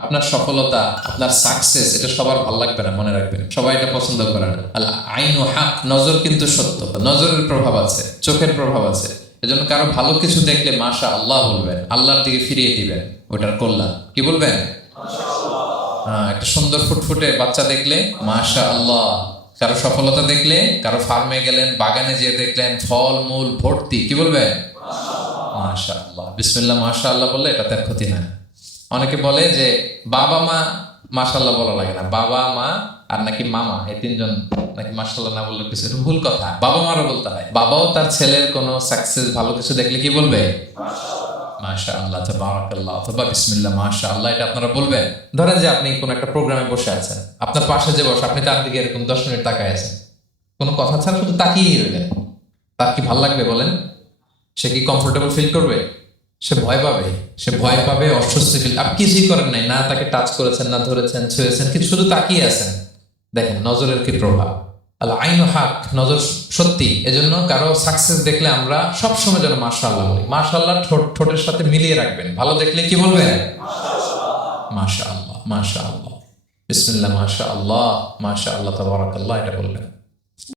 আপনার সফলতা, আপনার সাকসেস, এটা সবার ভালো লাগবে না, মনে রাখবেন। সবাই এটা পছন্দ করে না। আল আইনু হক, নজর কিন্তু সত্য। নজরের প্রভাব আছে, চোখের প্রভাব আছে। এজন্য কারো ভালো কিছু দেখলে মাশা আল্লাহ বলবেন, আল্লাহর দিকে ফিরিয়ে দিবেন ওটার কল্যাণ। কি বলবেন? একটা সুন্দর ফুটফুটে বাচ্চা দেখলে মাশা আল্লাহ। কারো সফলতা দেখলে, কারো ফার্মে গেলেন, বাগানে যেয়ে দেখলেন ফল মূল ভর্তি, কি বলবেন? মাশা আল্লাহ, বিসমিল্লাহ মাশা আল্লাহ বললে এটাতে আর ক্ষতি হয় না। অনেকে বলে যে বাবা মা মাশাল্লাহ বলা লাগে না, বাবা মা আর নাকি মামা, এই তিনজন নাকি মাশাল্লাহ না বললে কিছু, এটা ভুল কথা। বাবা মারও বলতে হয়। বাবাও তার ছেলের কোনো সাকসেস, ভালো কিছু দেখলে কি বলবে? মাশা আল্লাহ, তাবারাকাল্লাহ, অথবা বিসমিল্লাহ মাশা আল্লাহ, এটা আপনারা বলবেন। ধরেন যে আপনি কোন একটা প্রোগ্রামে বসে আছেন, আপনার পাশে যে বসে, আপনি তার দিকে এরকম 10 মিনিট তাকায় আছেন, কোনো কথা ছাড়া শুধু তাকিয়ে রইলেন। তার কি ভালো লাগবে বলেন? সে কি কমফোর্টেবল ফিল করবে? সে ভয় পাবে, সে ভয় পাবে, অস্বস্তি ফিল। আপনি কিছুই করেন নাই, না তাকে টাচ করেছেন, না ধরেছেন, ছুঁয়েছেন, কিন্তু শুধু তাকিয়ে আছেন। দেখেন নজরের কি প্রভাব। আল আইনু হক, নজর সত্যি। এজন্য কারো সাকসেস দেখলে আমরা সবসময় যেন মাশাআল্লাহ বলি। মাশাআল্লাহ ঠোঁটের সাথে মিলিয়ে রাখবেন। ভালো দেখলে কি বলবেন? মাশাআল্লাহ, মাশাআল্লাহ, বিসমিল্লাহ মাশাআল্লাহ, মাশাআল্লাহ, তাবারাকাল্লাহ, এটা বলবেন।